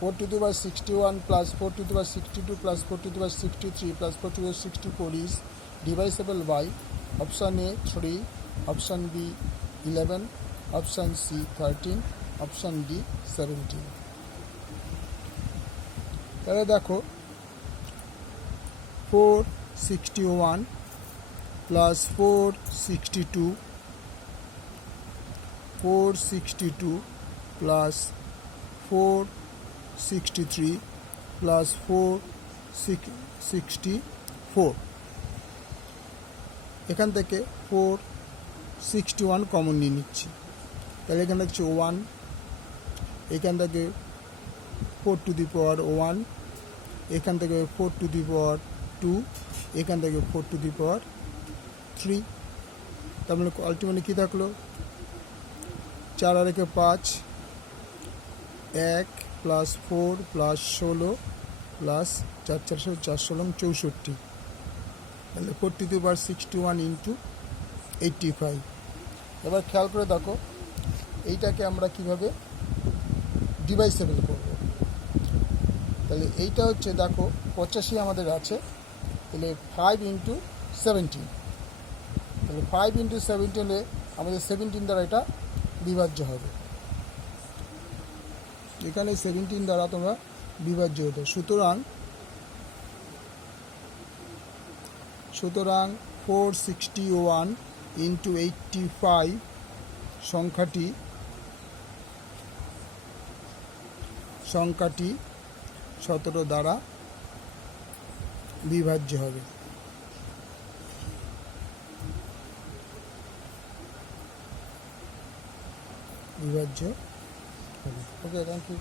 4 to the power 61 plus 4 to the power 62 plus 4 to the power 63 plus 4 to the power 64 is divisible by option A 3, option B 11, option C 13, option D 17. তাহলে দেখো 461 plus 462 plus 463 plus 464 এখান থেকে 461 common নিয়ে নিচ্ছি, তাহলে এখান থেকে 1, এখান থেকে 4 to the power 1, এখান থেকে 4 to the power 2, এখান থেকে 4 to the power 3, তার মানে আলটিমেটলি কী থাকলো 4 আর 5, 1 প্লাস 4 প্লাস 16 প্লাস 4 4 64, তাহলে 4 to the power 61 into 85। এবার খেয়াল করে দেখো এইটাকে আমরা কিভাবে ডিভাইসেবল করব। তাহলে এইটা হচ্ছে দেখো 85 আমাদের আছে, তাহলে 5 into 17, তাহলে 5 into 17 হলে আমাদের 17 দ্বারা এটা বিভাজ্য হবে। এখানে 17 দ্বারা তোমরা বিভাজ্য হতো, সুতরাং 461 into 85 সংখ্যাটি 17 দ্বারা বিভাজ্য হবে। ওকে, থ্যাংক ইউ।